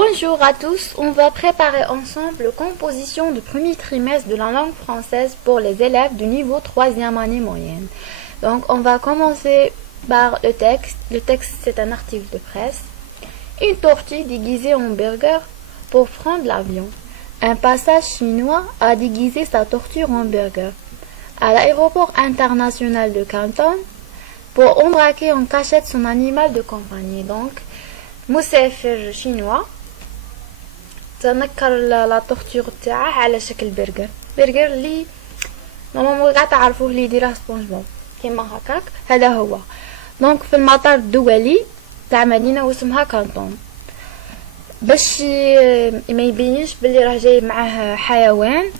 Bonjour à tous, on va préparer ensemble la composition du premier trimestre de la langue française pour les élèves du niveau 3e année moyenne. Donc on va commencer par le texte. Le texte c'est un article de presse. Une tortue déguisée en burger pour prendre l'avion. Un passage chinois a déguisé sa tortue en burger. À l'aéroport international de Canton pour embarquer en cachette son animal de compagnie. Donc مسافر شينوا تنكر لا طورتور تاعه على شكل برجر اللي نورمالمون قاع تعرفوه اللي يديره سبونج بوب كيما هكاك. هذا هو دونك في المطار الدولي تاع مدينه واسمها كانطون باش ما يبينش بلي راه جايب معاه حيوان.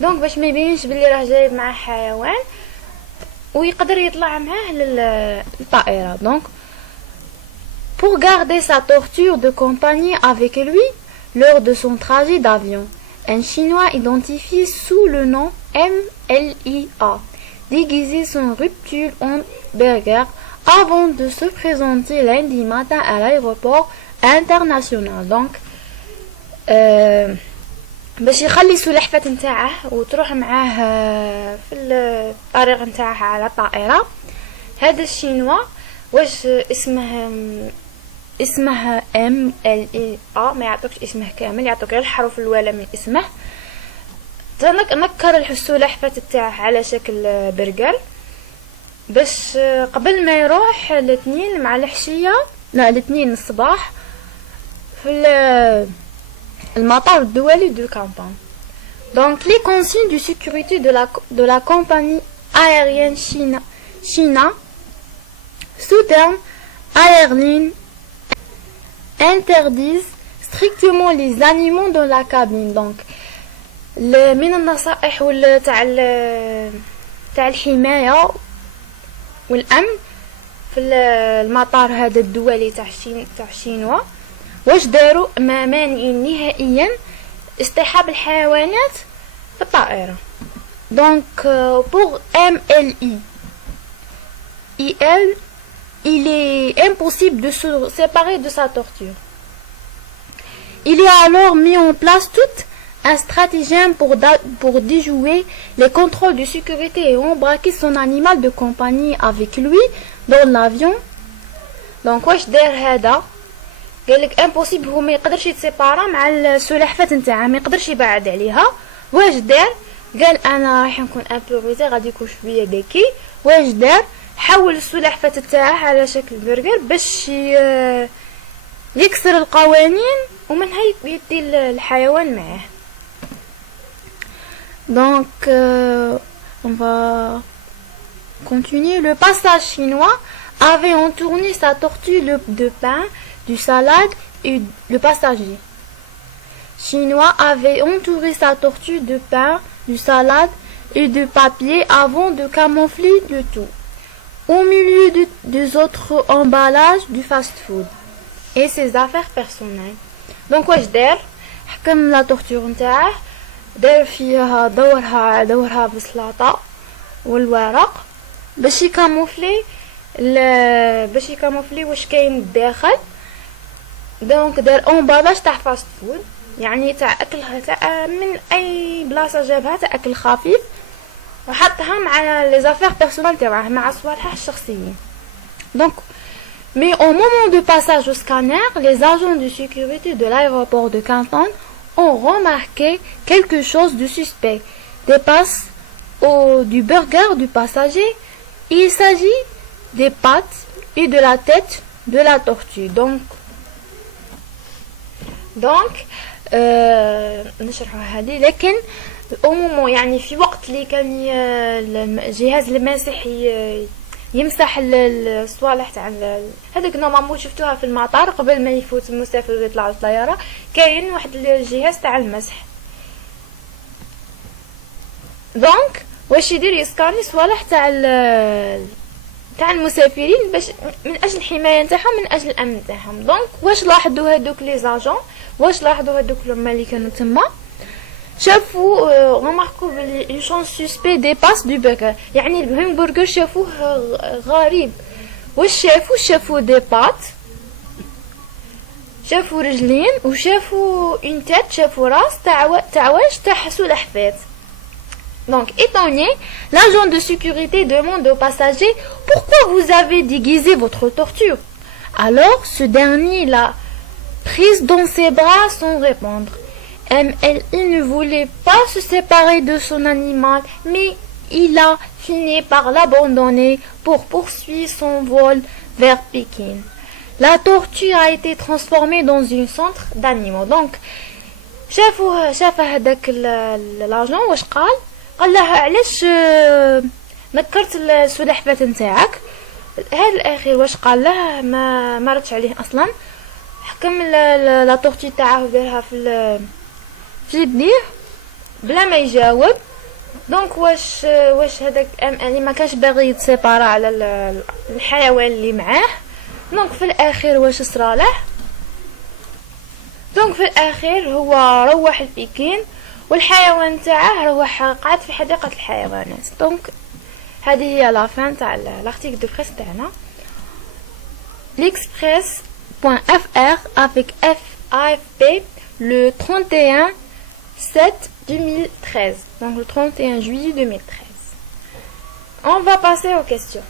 دونك باش ما يبينش بلي راه جايب معاه حيوان ويقدر يطلع معاه للطائره. دونك pour garder sa torture de compagnie avec lui lors de son trajet d'avion. Un Chinois identifié sous le nom MLIA déguisé son rupture en burger avant de se présenter lundi matin à l'aéroport international. Donc باش يخلي سلحفة نتاعه وتروح معاه في الطريق نتاعه على الطائرة. هذا الشينوا واش اسمها MLIA ما يعطوكش اسمه كامل، يعطوك غير الحروف الأولى من اسمه. نكر السلحفة تاعه على شكل برجر باش قبل ما يروح الاثنين مع العشية الاثنين الصباح في المطار الدولي دو كانطون. Donc les consignes de sécurité de la compagnie aérienne China Southern Airlines interdisent strictement les animaux dans la cabine. Donc من النصائح تاع الحماية والأمن في المطار هذا الدولي تاع شينوا واش داروا مانعين نهائيا اصطحاب الحيوانات في الطائرة. Donc pour MLI il est impossible de se séparer de sa torture. Il a alors mis en place tout un stratagème pour déjouer les contrôles de sécurité et embarquer son animal de compagnie avec lui dans l'avion. Donc واش دار هذا؟ قالك impossible هو ما يقدرش يتسيبارا مع السلحفة نتاعها، ما يقدرش يبعد عليها. واش دار؟ قال انا راح نكون امبروفيزي غادي يكون شويه ذكي. واش دار؟ حول السلحفة تاعه على شكل برجر باش يكسر القوانين ومنها يدي الحيوان معاه. Donc on va continuer. Le passage chinois avait entouré sa tortue de pain, du salade et le passager chinois avait entouré sa tortue de pain, du salade et de papier avant de camoufler le tout au milieu des autres emballages du fast-food et ses affaires personnelles. Donc واش دار؟ حكم لا طورتور نتاعه، دار فيها دورها بالسلاطة والورق باش يكاموفلي واش كاين الداخل. دونك دار امبالاج تاع فاست فود يعني تاع اكل تاع من اي بلاصه جابها تاع اكل خفيف وحطها مع لي زافير بيرسونيل تاعه مع صوالحه الشخصيه. Donc mais au moment du passage au scanner, les agents de sécurité de l'aéroport de Canton ont remarqué quelque chose de suspect. Des passes du burger du passager. Il s'agit des pattes et de la tête de la tortue. Donc نشرحوا هذه. لكن أمومو يعني في وقت اللي كان الجهاز المسحي يمسح الصوالح تاع هذاك نورمالمون شفتوها في المطار قبل ما يفوت المسافر ويطلع الطياره كاين واحد الجهاز تاع المسح. دونك واش يدير؟ يسكاني صوالح تاع المسافرين باش من اجل الحمايه نتاعهم من اجل الامن نتاعهم. دونك واش لاحظوا هذوك لي زاجون؟ واش لاحظوا هذوك العمال اللي كانوا تما؟ شافوا remarquوا بلي une chose suspect dépasse du burger يعني الهمبرجر شافوه غريب. واش شافوا؟ دي بات شافوا رجلين وشافوا une tête شافوا راس تاع واش تاع سلحفاة. Donc, étonné, l'agent de sécurité demande au passager « Pourquoi vous avez déguisé votre torture ?» Alors, ce dernier l'a prise dans ses bras sans répondre. Il ne voulait pas se séparer de son animal, mais il a fini par l'abandonner pour poursuivre son vol vers Pékin. La tortue a été transformée dans un centre d'animaux. Donc, شاف هذاك l'agent واش قال له علاش نكرت السلحفاة نتاعك. هذا الاخير واش قال له ما ردش عليه اصلا، حكم لا طورتي تاعه ودارها في يديه بلا ما يجاوب. دونك واش هذاك يعني ما كانش باغي يتسيبارا على الحيوان اللي معاه. دونك في الاخير واش صراله، دونك في الاخير هو روح لبكين والحيوان تاعه روح قعد في حديقة الحيوانات. دونك هذه هي لا فان تاع لارتيكل دو بريس تاعنا. L'Express.fr avec AFP le 31/7/2013. Donc le 31 juillet 2013. On va passer aux questions.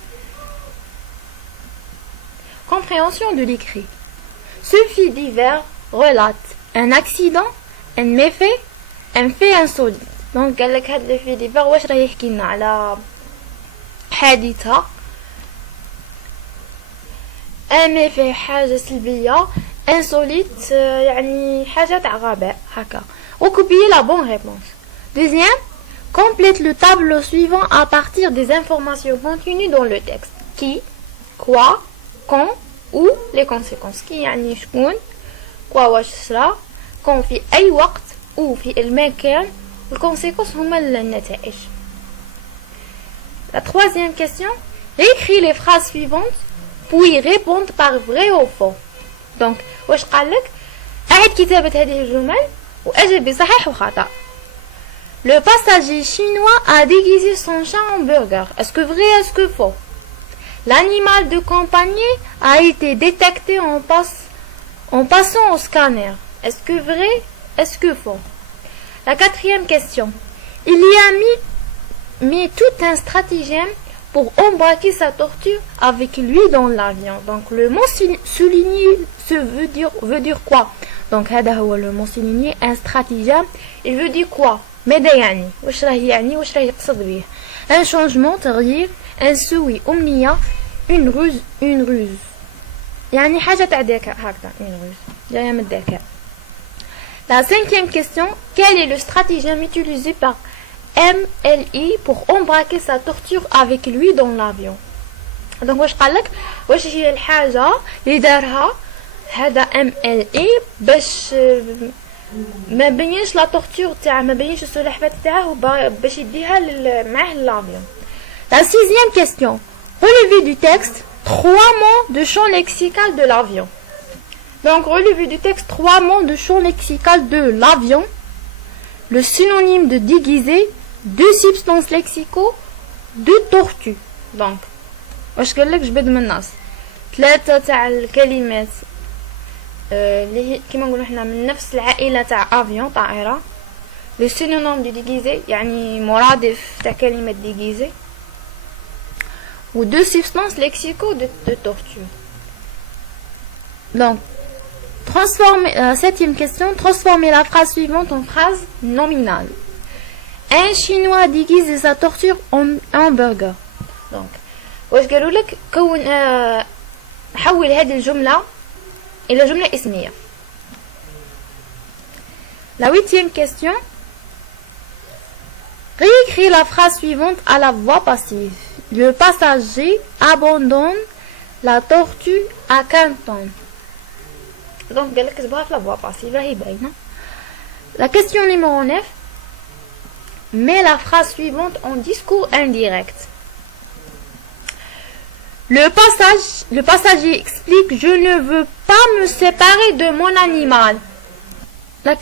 Compréhension de l'écrit. Ce fait divers relate un accident, un méfait, un fait insolite. Donc قال لك هاد الفي ديفير واش راه يحكي لنا على حادثة، ان ميفي حاجة سلبية، insolite يعني حاجة تاع غباء هكا. Recopiez la bonne réponse. Deuxième, complète le tableau suivant à partir des informations contenues dans le texte. Qui, quoi, quand, où, les conséquences. Qui يعني شكون، quoi واش صرا، quand في أي وقت، ou في المكان، والconséquences هما النتائج. La troisième question, réécris les phrases suivantes puis répondre par vrai ou faux. Donc واش قال لك أعد كتابة هذه الجمل وأجب بصحيح وخطأ. Le passager chinois a déguisé son chat en burger. Est-ce que vrai, est-ce que faux? L'animal de compagnie a été détecté en passant au scanner. Est-ce que vrai, est-ce que faux? La quatrième question. Il y a mis tout un stratagème pour embarquer sa tortue avec lui dans l'avion. Donc le mot souligné veut dire quoi? Donc هذا هو le mot souligné, un stratagème. Il veut dire quoi? ماذا يعني؟ واش راه يعني؟ واش راه يقصد به؟ Un changement, تغيير. Un souhait, أمنية. Une ruse. يعني حاجة تاع ذكاء هكذا. Une ruse. جاية من الذكاء. La cinquième question, quel est le stratagème utilisé par MLI pour embarquer sa torture avec lui dans l'avion? Donc واش قالك واش هي الحاجة اللي دارها هذا MLI باش ما بينش لا torture تاع ما بينش السلحفاة تاعه باش يديها معاه l'avion. La sixième question, relevez du texte 3 mots de champ lexical de l'avion. Donc, relevé du texte 3 mots de champ lexical de l'avion, le synonyme de déguisé, 2 substances lexicaux, 2 tortues. Donc, واش قال لك جبد من النص 3 تاع الكلمات اللي كيما نقولوا حنا من نفس العائلة تاع افيون طائرة. le synonyme de déguisé يعني مرادف تاع كلمة déguisé ou 2 substances lexicaux de tortue. Donc, septième question, transformez la phrase suivante en phrase nominale. Un Chinois déguise sa torture en burger. Donc, واش قالوا لك كون حول هذه الجملة إلى جملة اسمية. La huitième question, réécris la phrase suivante à la voix passive. Le passager abandonne la tortue à Canton. Donc قال لك كتبها في la voix passive راهي باينة. La question numéro 9, mets la phrase suivante en discours indirect. Le passager explique « Je ne veux pas me séparer de mon animal ». La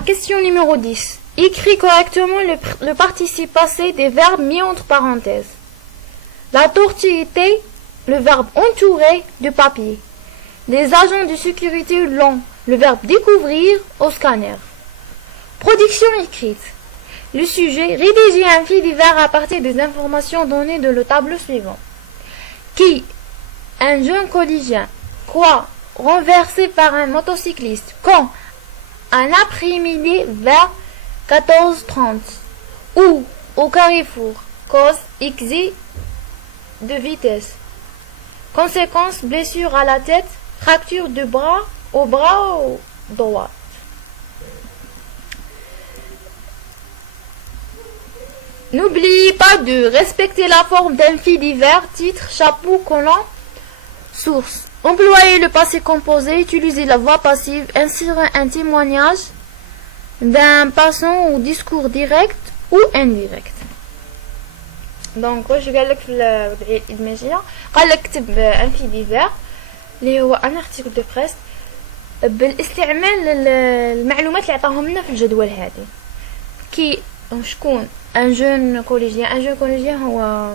question numéro 10. Écris correctement le participe passé des verbes mis entre parenthèses. La tortue était le verbe entouré de papier. Les agents de sécurité l'ont Le verbe découvrir au scanner. Production écrite. Le sujet, rédiger un fait divers à partir des informations données dans le tableau suivant. Qui, un jeune collégien, croit renversé par un motocycliste quand, un après-midi vers 14h30, ou au carrefour, cause XY de vitesse. Conséquence, blessure à la tête, fracture du bras au bras droit. N'oubliez pas de respecter la forme d'un fait divers, titre, chapeau, collant, source. Employez le passé composé, utilisez la voix passive, insérer un témoignage d'un passant ou discours direct ou indirect. دونك واش قال لك في الادماجيه؟ قال لك كتب ان في ديفير اللي هو ان ارتيكل دو بريس بالاستعمال المعلومات اللي عطاهم لنا في الجدول هذه. كي شكون ان جون كوليجيان هو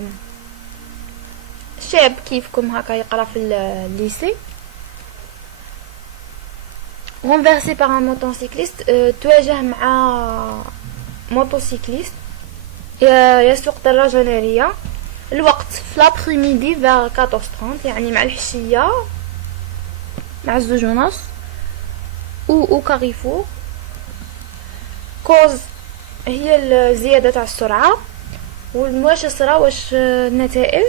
شاب كيفكم هكا يقرا في الليسي. renversé par un motocycliste تواجه مع موتوسيكليست يسوق دراجة نارية. الوقت في لابريميدي vers 14h30 يعني مع الحشية مع 2:30 او كاريفور. كوز هي الزيادة تاع السرعة والواش صرا واش النتائج.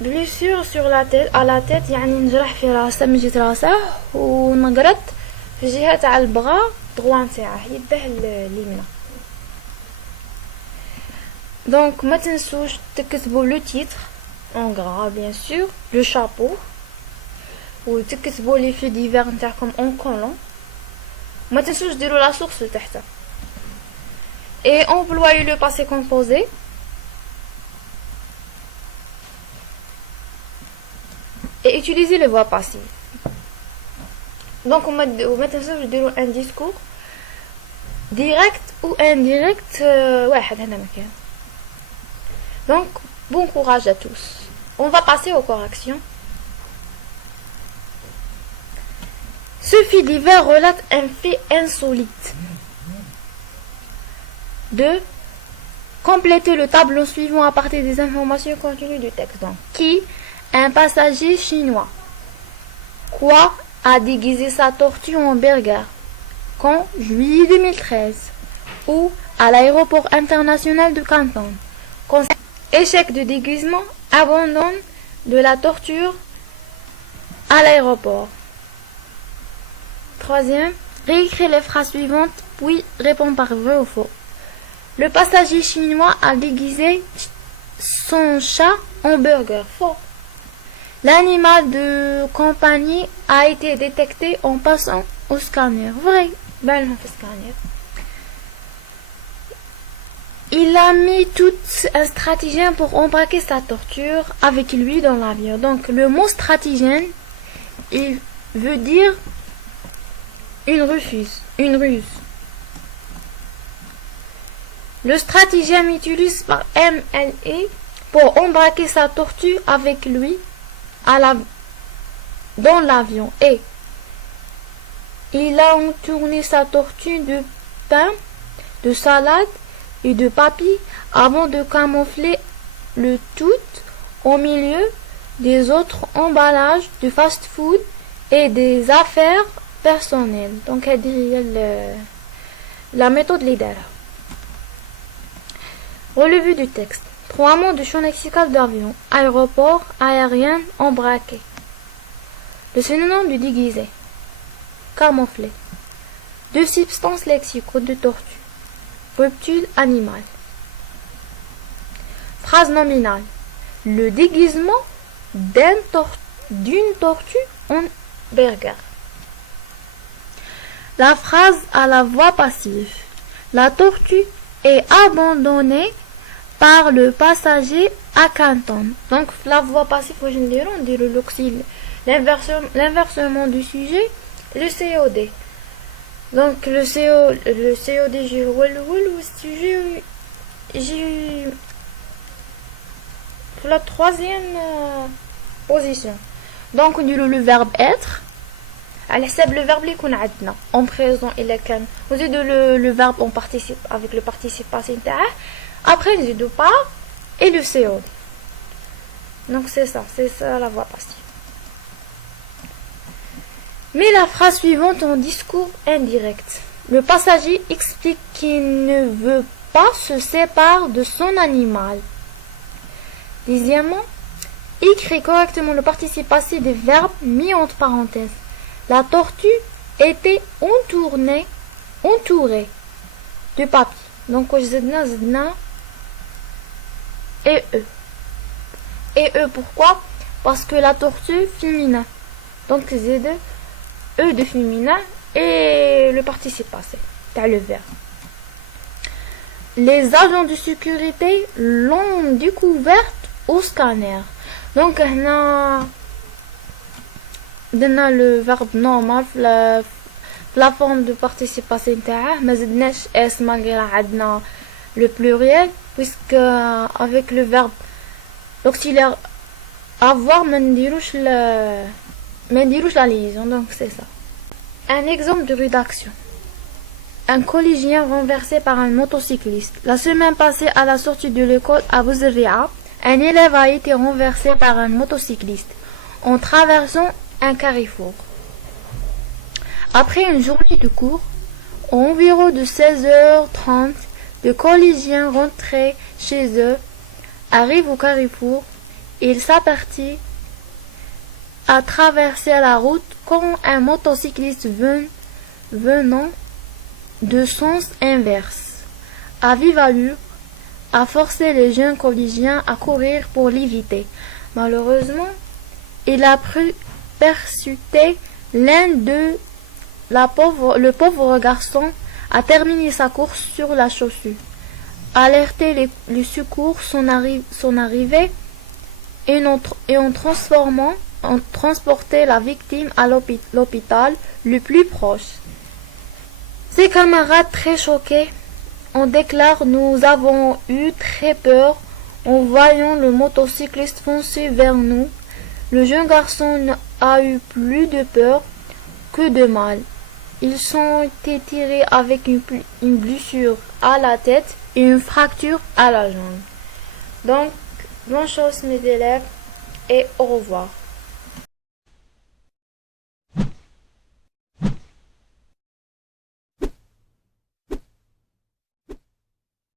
بليسيور سور لا تيت على لا تيت يعني نجرح في راسه من جهة راسه ونقرت في الجهة تاع البغا دغوان تاعه يده اليمنى. دونك ما تنسوش تكتبوا لو تيتر اون غرا بيان سور لو شابو وتكتبوا لي في ديفير نتاعكم اون كولون. ما تنسوش ديروا لا سورس لتحت. et employez le passé composé et utilisez les voix passives. Donc وما تنسوش ديروا un discours direct ou indirect واحد هنا مكان. Donc bon courage à tous. On va passer aux corrections. Ce fait divers relate un fait insolite. 2. Complétez le tableau suivant à partir des informations contenues du texte. Donc, qui, un passager chinois, quoi, a déguisé sa tortue en burger quand, juillet 2013, ou à l'aéroport international de Canton. Échec de déguisement, abandon de la torture à l'aéroport. 3. Réécris les phrases suivantes, puis réponds par vrai ou faux. Le passager chinois a déguisé son chat en burger. Faux. L'animal de compagnie a été détecté en passant au scanner. Vrai. Ben non, scanner. Il a mis tout un stratagème pour embarquer sa torture avec lui dans l'avion. Donc le mot stratagème, il veut dire une ruse. Le stratagème utilisé par MLE pour embarquer sa tortue avec lui dans l'avion et il a entourné sa tortue de pain, de salade et de papier avant de camoufler le tout au milieu des autres emballages de fast-food et des affaires personnelles. Donc la méthode leader. Relevé du texte. 3 mots de champ lexical d'avion. Aéroport, aérien, embarqué. Le synonyme du déguisé. Camouflé. 2 substances lexiques de tortue. Reptile, animal. Phrase nominale. Le déguisement d'une tortue en burger. La phrase à la voix passive. La tortue est abandonnée par le passager à Canton. Donc la voix passive, on dit l'inversement du sujet, le COD. Donc le COD j'ai le sujet j'ai la 3e position. Donc on dit le verbe être. على حساب le verbe اللي يكون عندنا en présent إلا كان نزيدو le verbe en participe avec le participe passé نتاعه. Après نزيدو pas et le CO. Donc c'est ça la voix passive. Mais la phrase suivante en discours indirect. Le passager explique qu'il ne veut pas se séparer de son animal. Deuxièmement, écrit correctement le participe passé des verbes mis entre parenthèses. La tortue était entourée de papier. Donc, zedna et eux. Et eux, pourquoi? Parce que la tortue féminin. Donc, c'est eux de féminin et le participe passé. T'as le verbe. Les agents de sécurité l'ont découverte au scanner. Donc, on a le verbe normal la forme de participe passé نتاعه ما زدناش اس malgré عندنا le pluriel puisque avec le verbe l'auxiliaire avoir ما نديروش la liaison. Donc c'est ça. Un exemple de rédaction. Un collégien renversé par un motocycliste. La semaine passée, à la sortie de l'école à Bouzerria, un élève a été renversé par un motocycliste en traversant un carrefour. Après une journée de cours, environ de 16h30, le collégien rentré chez eux arrive au carrefour. Il s'apprêtait à traverser la route quand un motocycliste venant de sens inverse, à vive allure, a forcé les jeunes collégiens à courir pour l'éviter. Malheureusement, il a percuté l'un d'eux. Le pauvre garçon a terminé sa course sur la chaussée. Alerté les secours son arrivée et en transporté la victime à l'hôpital le plus proche. Ses camarades très choqués, on déclare: nous avons eu très peur en voyant le motocycliste foncer vers nous. Le jeune garçon a eu plus de peur que de mal. Ils sont été tirés avec une blessure à la tête et une fracture à la jambe. Donc, bonne chance mes élèves et au revoir.